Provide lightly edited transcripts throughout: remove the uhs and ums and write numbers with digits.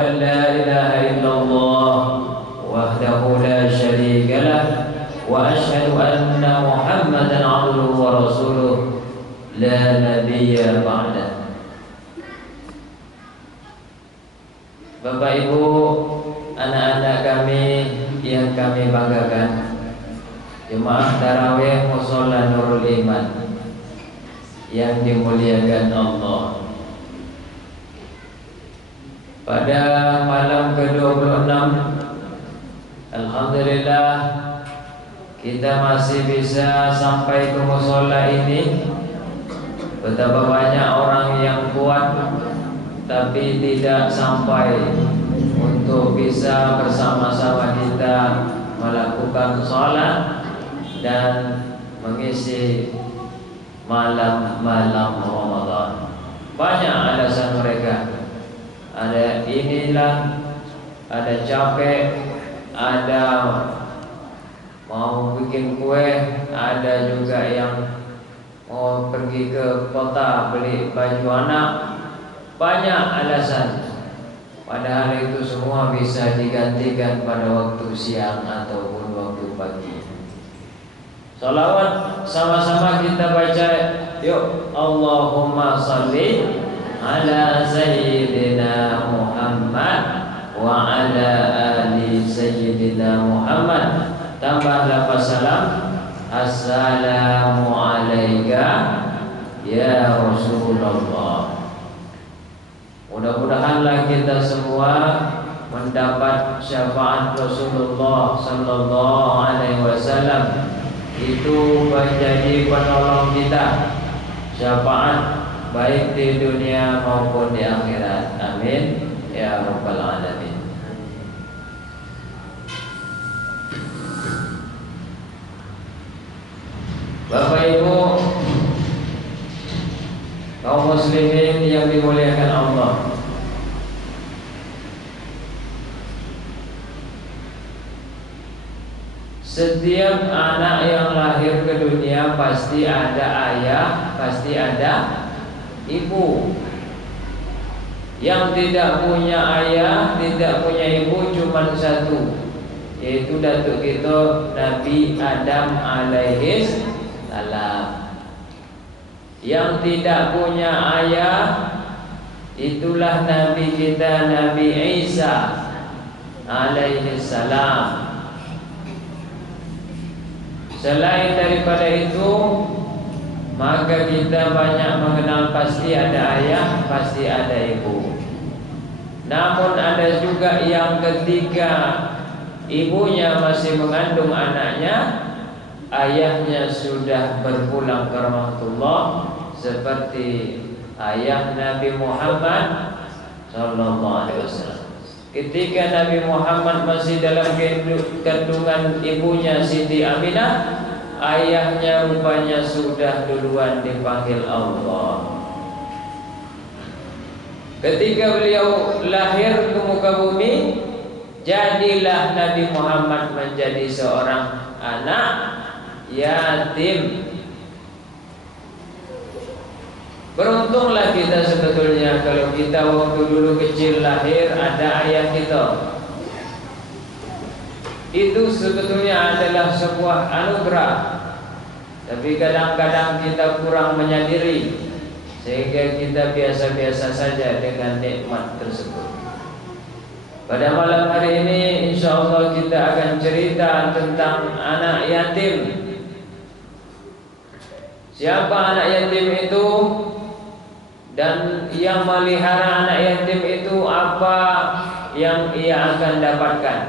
أن لا إله إلا الله وحده لا شريك له وأشهد أن محمدا عبده ورسوله لا نبي بعده. Bapak Ibu, anak-anak kami yang kami banggakan, jemaah tarawih Mushola Nurul Iman yang dimuliakan Allah. Pada malam ke-26, alhamdulillah kita masih bisa sampai ke mushola ini. Betapa banyak orang yang kuat tapi tidak sampai untuk bisa bersama-sama kita melakukan sholat dan mengisi malam-malam Ramadan. Banyak alasan mereka. Ada inilah, ada capek, ada mau bikin kue, ada juga yang mau pergi ke kota beli baju anak. Banyak alasan. Padahal itu semua bisa digantikan pada waktu siang ataupun waktu pagi. Salawat sama-sama kita baca. Yuk, Allahumma salli ala Sayyidina Muhammad wa ala ali Sayyidina Muhammad. Tambah lafaz salam, assalamu alayka ya Rasulullah. Mudah-mudahanlah kita semua mendapat syafaat Rasulullah sallallahu alaihi wasallam. Itu menjadi penolong kita, syafaat baik di dunia maupun di akhirat. Amin ya rabbal alamin. Bapak Ibu kaum muslimin yang dimuliakan Allah, setiap anak yang lahir ke dunia pasti ada ayah, pasti ada ibu. Yang tidak punya ayah, tidak punya ibu cuma satu, yaitu datuk kita Nabi Adam alaihis salam. Yang tidak punya ayah, itulah Nabi kita Nabi Isa alaihis salam. Selain daripada itu, maka kita banyak mengenal pasti ada ayah, pasti ada ibu. Namun ada juga yang ketika ibunya masih mengandung anaknya, ayahnya sudah berpulang ke rahmatullah, seperti ayah Nabi Muhammad sallallahu alaihi wasallam. Ketika Nabi Muhammad masih dalam kandungan ibunya Siti Aminah, ayahnya rupanya sudah duluan dipanggil Allah. Ketika beliau lahir ke muka bumi, jadilah Nabi Muhammad menjadi seorang anak yatim. Beruntunglah kita sebetulnya kalau kita waktu dulu kecil lahir ada ayah kita. Itu sebetulnya adalah sebuah anugerah. Tapi kadang-kadang kita kurang menyadari, sehingga kita biasa-biasa saja dengan nikmat tersebut. Pada malam hari ini insyaallah kita akan cerita tentang anak yatim. Siapa anak yatim itu? Dan yang melihara anak yatim itu apa yang ia akan dapatkan?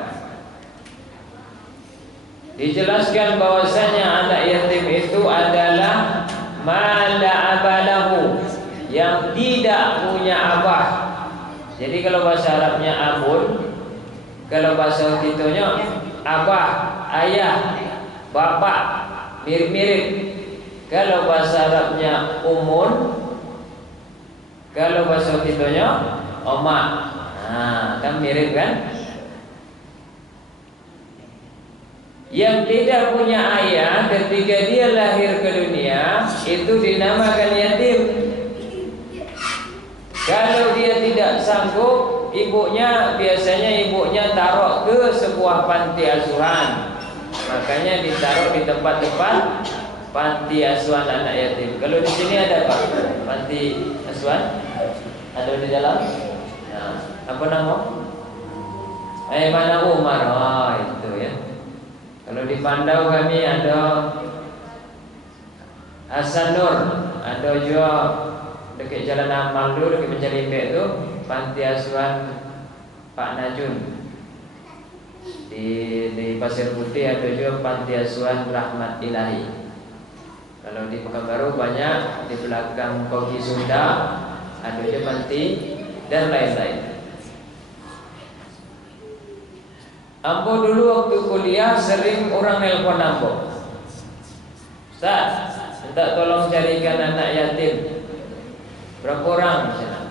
Dijelaskan bahwasanya anak yatim itu adalah mala abalahu, yang tidak punya abah. Jadi kalau bahasa Arabnya abun, kalau bahasa kitonya abah, ayah, bapak, mirip-mirip. Kalau bahasa Arabnya umun, kalau bahasa kitonya oma. Nah, kan mirip kan? Yang tidak punya ayah ketika dia lahir ke dunia itu dinamakan yatim. Kalau dia tidak sanggup, ibunya biasanya taruh ke sebuah panti asuhan. Makanya ditaruh di tempat-tempat panti asuhan anak yatim. Kalau di sini ada apa? Panti asuhan? Ada di dalam? Nah, apa nama? Mana Umar? Oh, itu ya. Kalau di Pandau kami ada Hasan Nur, ada juga dekat Jalan Amal dulu, dekat Penjalimbek itu panti asuhan Pak Najun. Di Pasir Putih ada juga panti asuhan Rahmat Ilahi. Kalau di Pekanbaru banyak, di belakang Koki Sunda ada juga panti dan lain-lain. Ambo dulu waktu kuliah sering orang nelpon Ambo, Ustaz, minta tolong carikan anak yatim. Berapa orang di sana?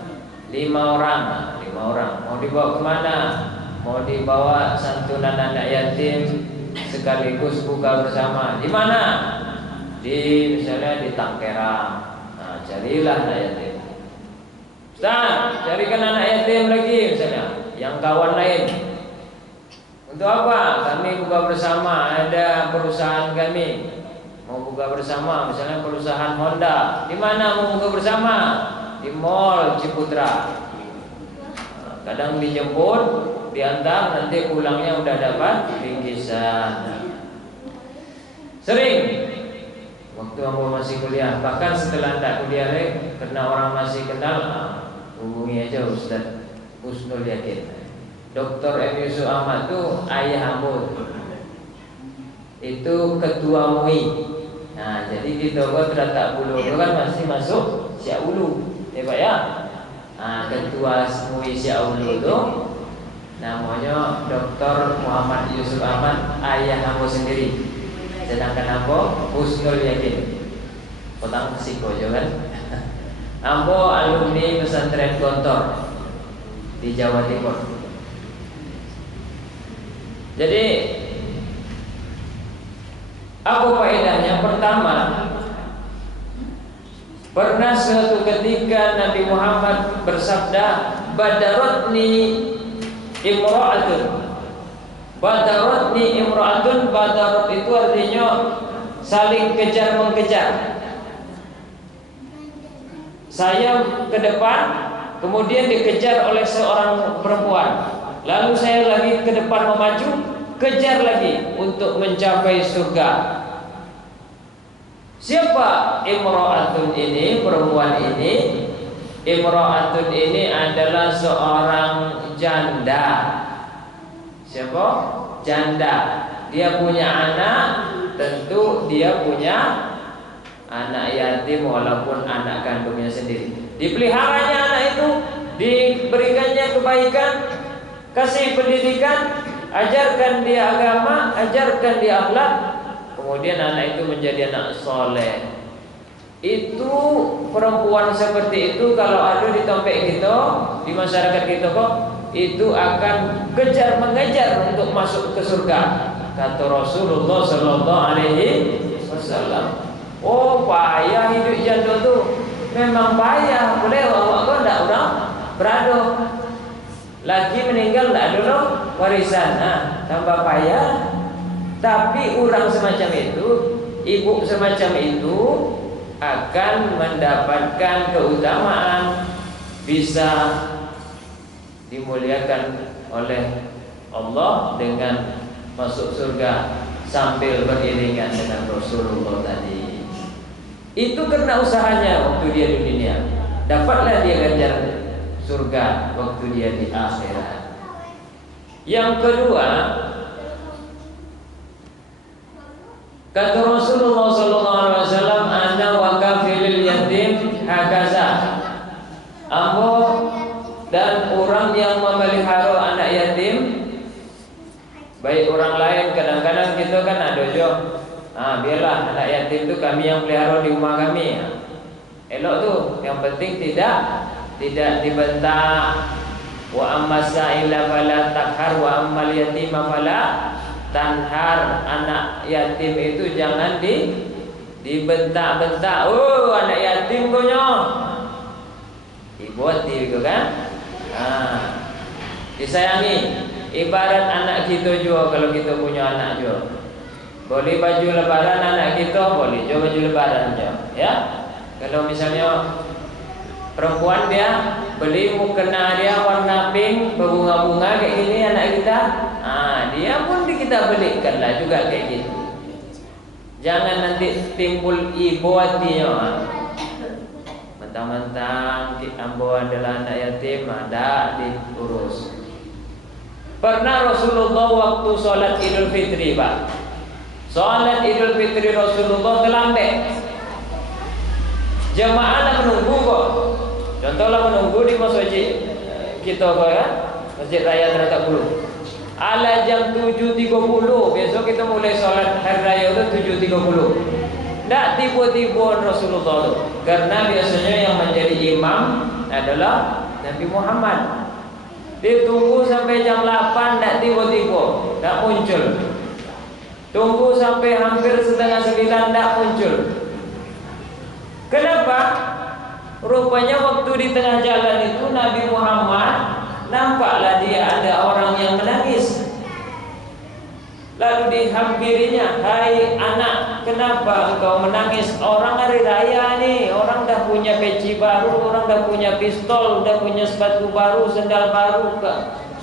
5 orang. 5 orang. Mau dibawa kemana? Mau dibawa santunan anak yatim sekaligus buka bersama. Di mana? Misalnya di Tangkerang. Nah, carilah anak yatim. Ustaz, carikan anak yatim lagi misalnya, yang kawan lain. Untuk apa? Kami buka bersama. Ada perusahaan kami mau buka bersama, misalnya perusahaan Honda. Di mana mau buka bersama? Di Mall Ciputra. Kadang dijemput, diantar, nanti pulangnya udah dapat bingkisan. Sering waktu aku masih kuliah, bahkan setelah tak kuliah karena orang masih kenal, hubungi aja Ustaz Husnul Yakin. Dr. M. Yusuf Ahmad itu ayah aku, itu ketua MUI. Nah, jadi di Togo Teratak Bulu itu kan masih masuk Siak Ulu, ya Pak ya. Nah, ketua MUI Siak Ulu itu namanya Dr. Muhammad Yusuf Ahmad, ayah aku sendiri. Sedangkan aku Husnul Yakin, petang Siko juga kan. Ambo alumni pesantren Gontor di Jawa Timur. Jadi apa faedahnya? Pertama, pernah suatu ketika Nabi Muhammad bersabda, Badarotni imra'atun. Badarotni imra'atun. Badarot itu artinya saling kejar mengejar. Saya ke depan, kemudian dikejar oleh seorang perempuan. Lalu saya lagi ke depan memaju, kejar lagi untuk mencapai surga. Siapa imra'atun ini? Perempuan ini. Imra'atun ini adalah seorang janda. Siapa? Janda. Dia punya anak, tentu dia punya anak yatim walaupun anak kandungnya sendiri. Dipeliharanya anak itu, diberikannya kebaikan, kasih pendidikan, ajarkan dia agama, ajarkan dia akhlak, kemudian anak itu menjadi anak soleh. Itu perempuan seperti itu kalau ada di tempat kita, di masyarakat kita kok, itu akan kejar mengejar untuk masuk ke surga. Kata Rasulullah Sallallahu Alaihi Wasallam. Oh, payah hidup janda tu, memang payah. Boleh awak kau tak orang berado. Lagi meninggal tak dulu warisan, tambah payah. Tapi orang semacam itu, ibu semacam itu akan mendapatkan keutamaan, bisa dimuliakan oleh Allah dengan masuk surga sambil beriringan dengan Rasulullah tadi. Itu karena usahanya waktu dia di dunia, dapatlah dia ganjar surga waktu dia di akhirat. Yang kedua, kata Rasulullah SAW, ana wa kafilil yatim hakaza. Ambo dan orang yang memelihara anak yatim, baik orang lain, kadang-kadang kita kan ada jo, biarlah anak yatim itu kami yang pelihara di rumah kami. Elok tuh, yang penting tidak dibentak. Wa amma sa'ila fala takhar wa ammal yatima fala tanhar. Anak yatim itu jangan dibentak-bentak. Oh, anak yatim konyo. Dibuat gitu kan? disayangi. Ibarat anak kita juga, kalau kita punya anak juga, boleh baju lebaran anak kita, boleh juga baju lebaran juga, ya. Kalau misalnya perempuan dia beli mukena dia warna pink berbunga-bunga kayak gini anak kita, dia pun kita belikan lah juga kayak gitu. Jangan nanti timbul ibu hatinya, mentang-mentang ambo adalah anak yatim, ada diurus. Pernah Rasulullah waktu sholat Idul Fitri, Pak, sholat Idul Fitri Rasulullah terlambat. Jamaah menunggu kok. Contohlah menunggu di masjid kita kok ya, Masjid Raya Teratak Bulu. Ala jam 7.30 besok kita mulai sholat hari raya itu 7.30. Tidak tiba-tiba Rasulullah itu, karena biasanya yang menjadi imam adalah Nabi Muhammad. Ditunggu sampai jam 8, tidak tiba-tiba, tidak muncul. Tunggu sampai hampir setengah 9, tidak muncul. Kenapa? Rupanya waktu di tengah jalan itu Nabi Muhammad nampaklah dia ada orang yang menangis. Lalu dihampirinya, "Hai anak, kenapa engkau menangis? Orang hari raya nih, orang dah punya peci baru, orang dah punya pistol, dah punya sepatu baru, sendal baru,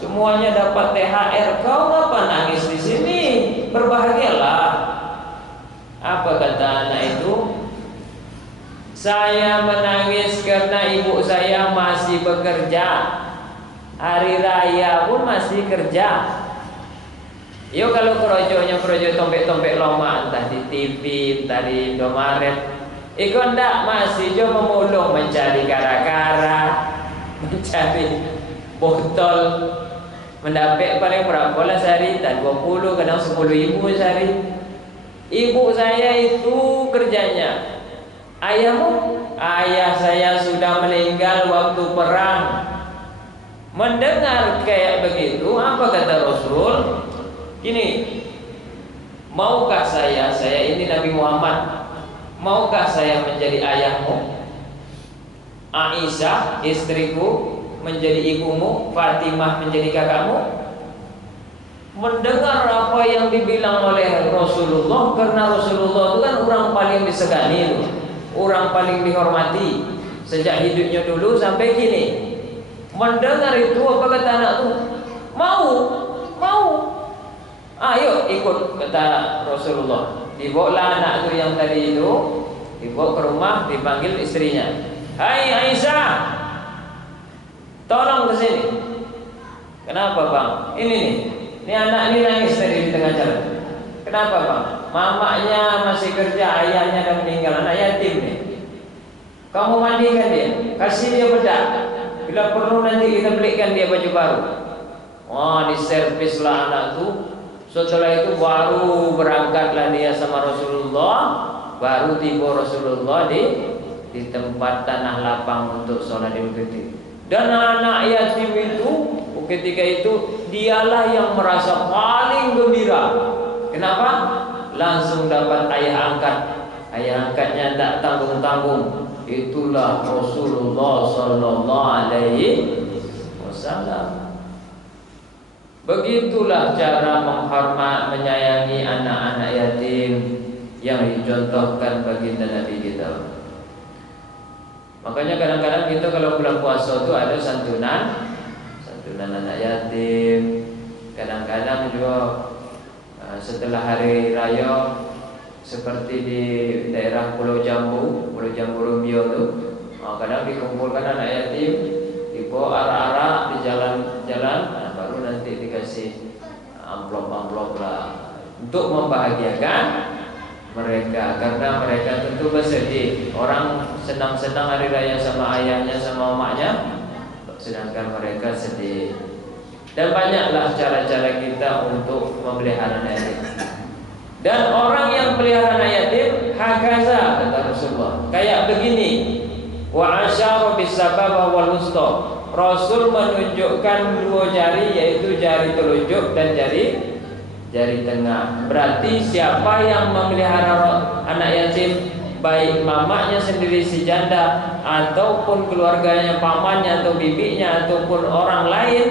semuanya dapat THR. Kau ngapa nangis di sini? Berbahagialah." Apa kata anak itu? "Saya menangis karena ibu saya masih bekerja. Hari raya pun masih kerja." Yo kalau kerojonya kerojo tompek-tompek loma, entah di TV, entah di Indomaret, ikut ndak masih jo memulung mencari kara-kara, mencari botol, mendapat paling berapa lah sehari, tak 20, kadang 10.000 sehari. Ibu saya itu kerjanya. Ayahmu? Ayah saya sudah meninggal waktu perang. Mendengar kayak begitu, apa kata Rasul? Gini, maukah saya ini Nabi Muhammad, maukah saya menjadi ayahmu? Aisyah istriku menjadi ibumu, Fatimah menjadi kakakmu? Mendengar apa yang dibilang oleh Rasulullah, karena Rasulullah itu kan orang paling disegani, orang paling dihormati sejak hidupnya dulu sampai kini. Mendengar itu apa kata anak itu? Mau. Ayo ikut, kata Rasulullah. Dibawalah anak itu yang tadi itu, dibawa ke rumah, dipanggil istrinya. "Hai Aisyah, tolong ke sini." "Kenapa bang?" Ini anak ini nangis tadi di tengah jalan." "Kenapa bang?" "Mamanya masih kerja, ayahnya dah meninggal, anak yatim nih. Kamu mandikan dia, kasih dia bedak. Bila perlu nanti kita belikan dia baju baru." Wah, diservislah anak itu. Setelah itu baru berangkatlah dia sama Rasulullah. Baru tiba Rasulullah di tempat tanah lapang untuk sholat Idul Fitri. Dan anak yatim itu ketika itu dialah yang merasa paling gembira. Kenapa? Langsung dapat ayah angkat. Ayah angkatnya tak tanggung-tanggung. Itulah Rasulullah Sallallahu Alaihi Wasallam. Begitulah cara menghormat, menyayangi anak-anak yatim yang dicontohkan baginda Nabi kita. Makanya kadang-kadang kita kalau bulan puasa itu ada santunan anak yatim. Kadang-kadang juga setelah hari raya, seperti di daerah Pulau Jambu Rumbio itu, kadang dikumpulkan anak yatim, dibawa arak-arak di jalan-jalan, baru nanti dikasih amplop-amplop lah untuk membahagiakan mereka, karena mereka tentu bersedih. Orang senang-senang hari raya sama ayahnya sama emaknya, sedangkan mereka sedih. Dan banyaklah cara-cara kita untuk memelihara anak yatim. Dan orang yang pelihara anak yatim, hakaza kata Rasulullah, kayak begini. Wa asyara bisababah wal wusta. Rasul menunjukkan dua jari, yaitu jari telunjuk dan jari tengah. Berarti siapa yang memelihara anak yatim, baik mamanya sendiri si janda ataupun keluarganya, pamannya atau bibinya ataupun orang lain,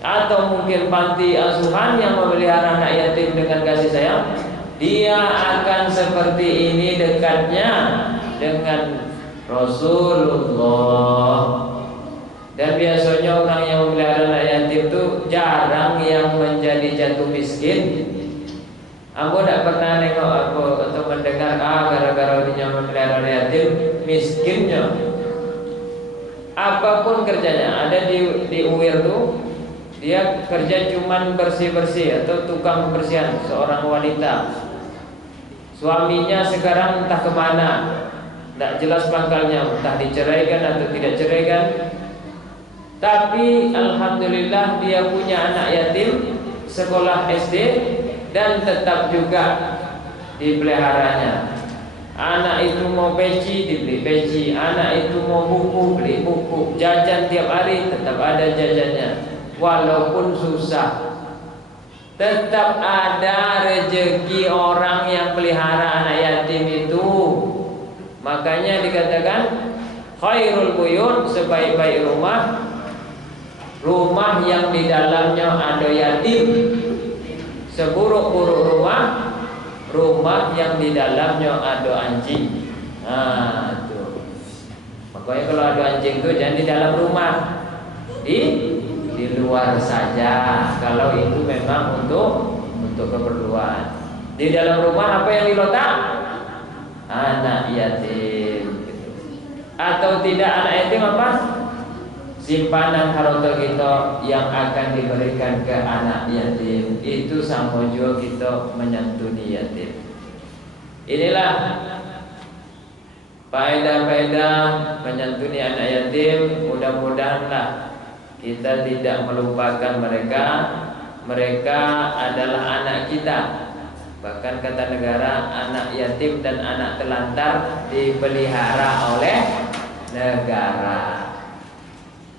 atau mungkin panti asuhan yang memelihara anak yatim dengan kasih sayang, dia akan seperti ini dekatnya dengan Rasulullah. Dan biasanya orang yang memelihara anak yatim itu jarang yang menjadi jatuh miskin. Aku tidak pernah nengok aku atau mendengar gara-gara dia memelihara anak yatim miskinnya. Apapun kerjanya, ada di UIR tuh dia kerja cuman bersih-bersih atau tukang kebersihan, seorang wanita. Suaminya sekarang entah kemana, tidak jelas pangkalnya, entah diceraikan atau tidak ceraikan. Tapi alhamdulillah dia punya anak yatim sekolah SD dan tetap juga dipeliharanya. Anak itu mau peci dibeli peci, anak itu mau buku beli buku, jajan tiap hari tetap ada jajannya. Walaupun susah, tetap ada rezeki orang yang pelihara anak yatim itu. Makanya dikatakan khairul buyut, sebaik-baik rumah, rumah yang di dalamnya ada yatim. Seburuk-buruk rumah, rumah yang di dalamnya ada anjing. Nah, itu. Makanya kalau ada anjing itu jangan di dalam rumah, di luar saja. Kalau itu memang untuk keperluan. Di dalam rumah apa yang diletak? Anak yatim. Gitu. Atau tidak anak yatim apa? Simpanan harta kita yang akan diberikan ke anak yatim. Itu sama juga kita menyantuni yatim. Inilah faedah-faedah menyantuni anak yatim. Mudah-mudahanlah kita tidak melupakan mereka. Mereka adalah anak kita. Bahkan kata negara, anak yatim dan anak telantar dipelihara oleh negara.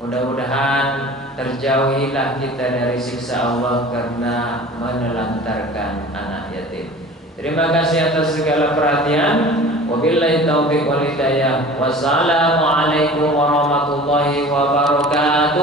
Mudah-mudahan terjauhilah kita dari siksa Allah karena menelantarkan anak yatim. Terima kasih atas segala perhatian. Wabillahi taufiq wal hidayah. Wassalamualaikum warahmatullahi wabarakatuh.